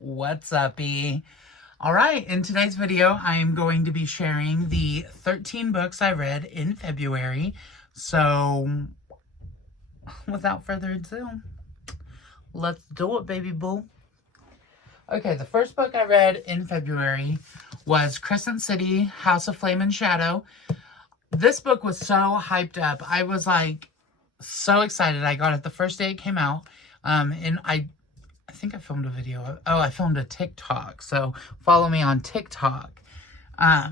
What's up-y? Alright, in today's video, I am going to be sharing the 13 books I read in February. So, without further ado, let's do it, baby boo. Okay, the first book I read in February was Crescent City, House of Flame and Shadow. This book was so hyped up. I was like so excited. I got it the first day it came out. And I think I filmed a video. I filmed a TikTok. So follow me on TikTok. I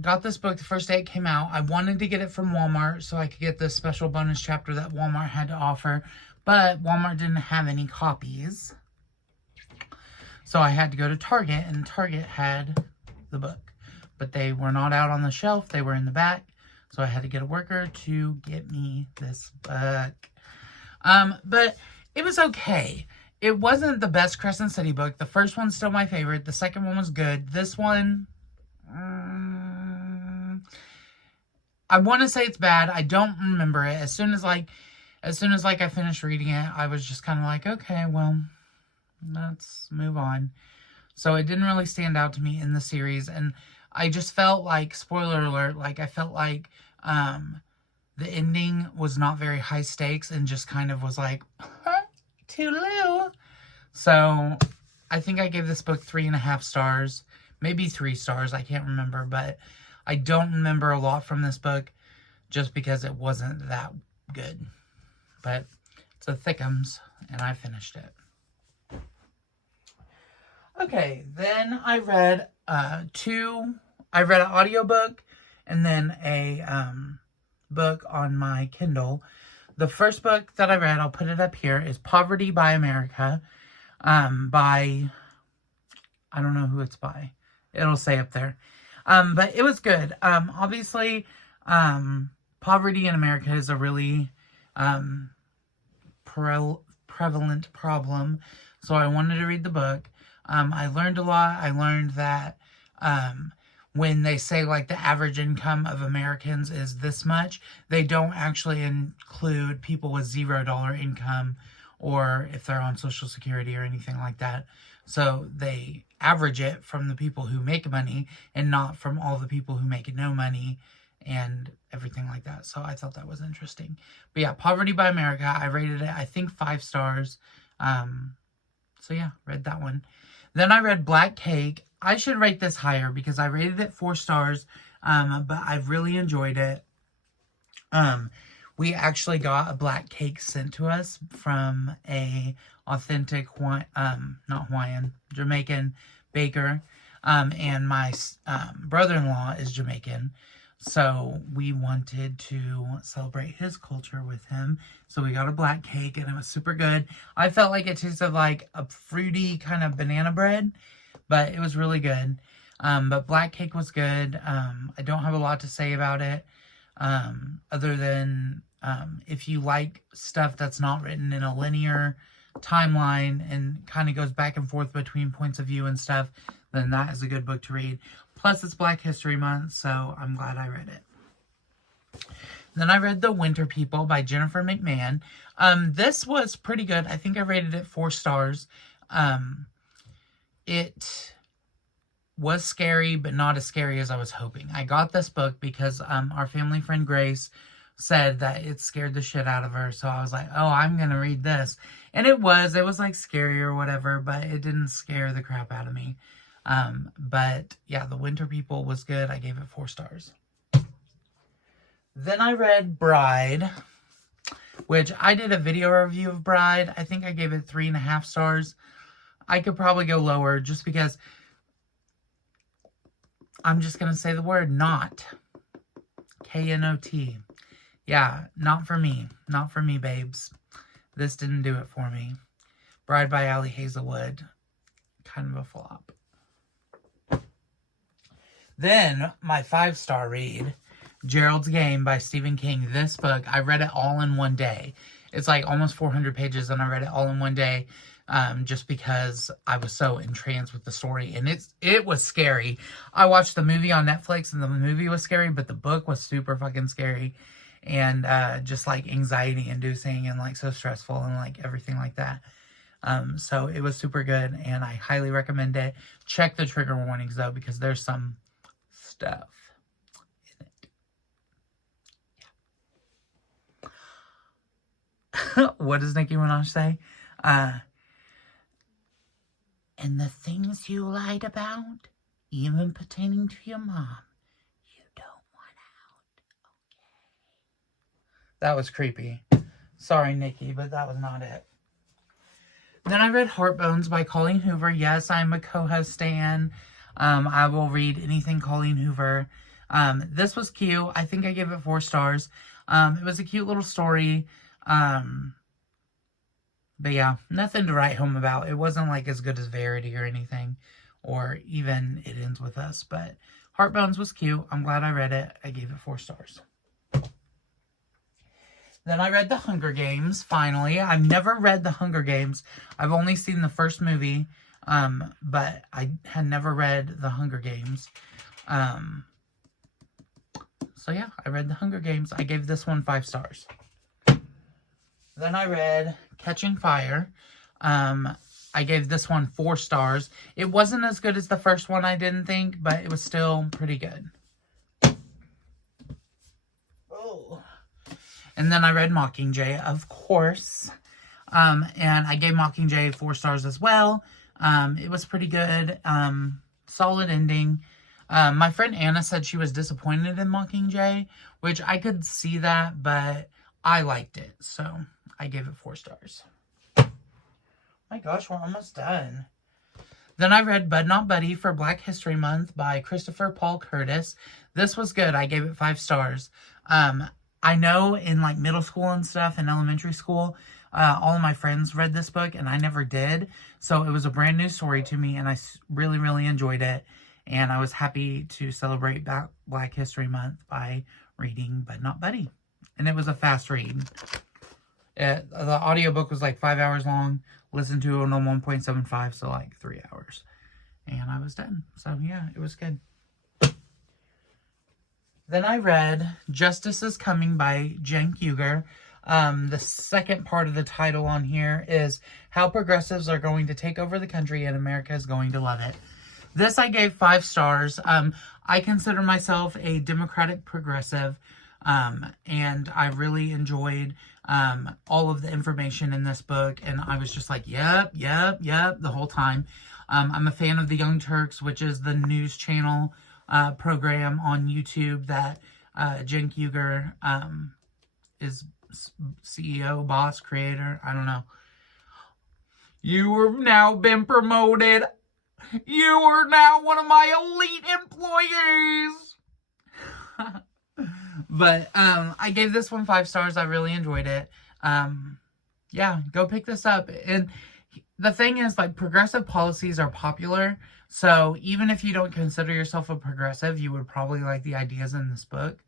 got this book the first day it came out. I wanted to get it from Walmart so I could get the special bonus chapter that Walmart had to offer. But Walmart didn't have any copies. So I had to go to Target, and Target had the book. But they were not out on the shelf. They were in the back. So I had to get a worker to get me this book. But it was okay. It wasn't the best Crescent City book. The first one's still my favorite. The second one was good. This one, I want to say it's bad. I don't remember it. As soon as I finished reading it, I was just kind of like, okay, well, let's move on. So it didn't really stand out to me in the series, and I just felt like, spoiler alert, like I felt like the ending was not very high stakes and just kind of was like, toodaloo. So I think I gave this book 3.5 stars, maybe 3 stars. I can't remember, but I don't remember a lot from this book just because it wasn't that good. But it's a thickums, and I finished it. Okay, then I read an audiobook and then a book on my Kindle. The first book that I read, I'll put it up here, is Poverty by America, by, I don't know who it's by. It'll say up there. But it was good. Obviously, poverty in America is a really prevalent problem. So I wanted to read the book. I learned a lot. I learned that when they say like the average income of Americans is this much, they don't actually include people with $0 income or if they're on Social Security or anything like that. So they average it from the people who make money and not from all the people who make no money and everything like that. So I thought that was interesting. But yeah, Poverty by America, I rated it, I think 5 stars. So yeah, read that one. Then I read Black Cake. I should rate this higher because I rated it 4 stars, but I've really enjoyed it. We actually got a black cake sent to us from a authentic, Jamaican baker, and my brother-in-law is Jamaican, so we wanted to celebrate his culture with him. So we got a black cake, and it was super good. I felt like it tasted like a fruity kind of banana bread, but it was really good. But black cake was good. I don't have a lot to say about it, other than if you like stuff that's not written in a linear timeline and kind of goes back and forth between points of view and stuff, then that is a good book to read. Plus, it's Black History Month, so I'm glad I read it. Then I read The Winter People by Jennifer McMahon. This was pretty good. I think I rated it 4 stars. It was scary, but not as scary as I was hoping. I got this book because our family friend Grace said that it scared the shit out of her. So I was like, oh, I'm going to read this. And it was like scary or whatever, but it didn't scare the crap out of me. But yeah, The Winter People was good. I gave it 4 stars. Then I read Bride, which I did a video review of Bride. I think I gave it 3.5 stars. I could probably go lower just because I'm just going to say the word not. K-N-O-T. Yeah, not for me. Not for me, babes. This didn't do it for me. Bride by Ali Hazelwood. Kind of a flop. Then, my 5-star read, Gerald's Game by Stephen King. This book, I read it all in one day. It's like almost 400 pages, and I read it all in one day. Just because I was so entranced with the story, and it was scary. I watched the movie on Netflix, and the movie was scary, but the book was super fucking scary. and just like anxiety inducing and like so stressful and like everything like that. So it was super good and I highly recommend it. Check the trigger warnings though, because there's some stuff in it. What does Nicki Minaj say? And the things you lied about, even pertaining to your mom, you don't want out. Okay. That was creepy. Sorry, Nikki, but that was not it. Then I read Heartbones by Colleen Hoover. Yes, I'm a co-host stan. I will read anything Colleen Hoover. This was cute. I think I gave it 4 stars. It was a cute little story. But yeah, nothing to write home about. It wasn't like as good as Verity or anything. Or even It Ends With Us. But Heartbones was cute. I'm glad I read it. I gave it 4 stars. Then I read The Hunger Games, finally. I've never read The Hunger Games. I've only seen the first movie. But I had never read The Hunger Games. So yeah, I read The Hunger Games. I gave this one 5 stars. Then I read Catching Fire. I gave this one 4 stars. It wasn't as good as the first one, I didn't think, but it was still pretty good. Oh. And then I read Mockingjay, of course. And I gave Mockingjay 4 stars as well. It was pretty good. Solid ending. My friend Anna said she was disappointed in Mockingjay, which I could see that, but I liked it. So I gave it 4 stars. My gosh, we're almost done. Then I read Bud Not Buddy for Black History Month by Christopher Paul Curtis. This was good. I gave it 5 stars. I know in like middle school and stuff and elementary school, all of my friends read this book and I never did. So it was a brand new story to me and I really, really enjoyed it. And I was happy to celebrate Black History Month by reading Bud Not Buddy. And it was a fast read. The audiobook was like 5 hours long. Listened to it on 1.75, so like 3 hours. And I was done. So yeah, it was good. Then I read Justice is Coming by Jen Huger. The second part of the title on here is How Progressives Are Going to Take Over the Country and America is Going to Love It. This I gave 5 stars. I consider myself a Democratic progressive. And I really enjoyed all of the information in this book. And I was just like, yep, the whole time. I'm a fan of the Young Turks, which is the news channel program on YouTube that Jen Huger is CEO, boss, creator. I don't know. You have now been promoted. You are now one of my elite employees. But I gave this one 5 stars. I really enjoyed it. Yeah, go pick this up. And the thing is, like, progressive policies are popular. So even if you don't consider yourself a progressive, you would probably like the ideas in this book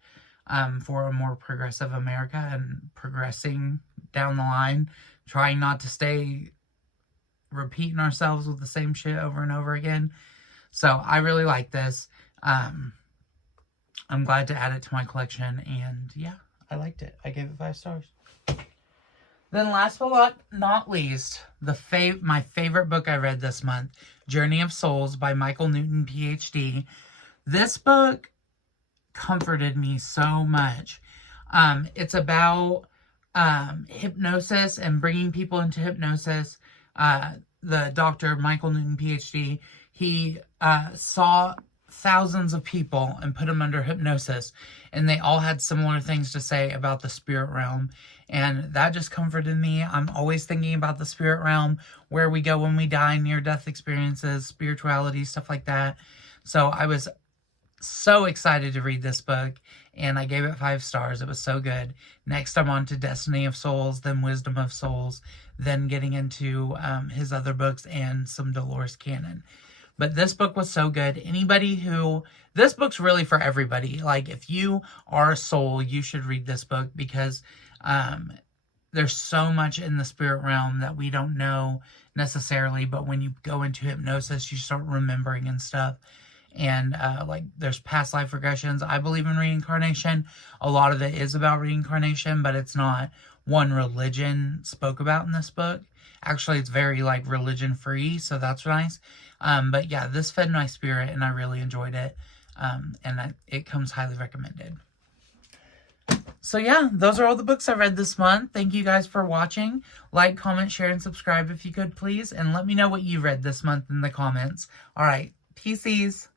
for a more progressive America and progressing down the line. Trying not to stay repeating ourselves with the same shit over and over again. So I really like this. I'm glad to add it to my collection, and yeah, I liked it. I gave it 5 stars. Then last but not least, my favorite book I read this month, Journey of Souls by Michael Newton, PhD. This book comforted me so much. It's about hypnosis and bringing people into hypnosis. The doctor, Michael Newton, PhD, he saw thousands of people and put them under hypnosis, and they all had similar things to say about the spirit realm, and that just comforted me. I'm always thinking about the spirit realm, where we go when we die, near-death experiences, spirituality, stuff like that. So I was so excited to read this book, and I gave it 5 stars. It was so good. Next, I'm on to Destiny of Souls, then Wisdom of Souls, then getting into his other books and some Dolores Cannon. But this book was so good. This book's really for everybody. Like, if you are a soul, you should read this book because there's so much in the spirit realm that we don't know necessarily. But when you go into hypnosis, you start remembering and stuff. and like there's past life regressions. I believe in reincarnation. A lot of it is about reincarnation, but it's not one religion spoke about in this book. Actually, it's very like religion free, so that's nice. But yeah, this fed my spirit and I really enjoyed it. It comes highly recommended. So yeah, those are all the books I read this month. Thank you guys for watching. Like, comment, share, and subscribe if you could, please. And let me know what you read this month in the comments. All right, peace.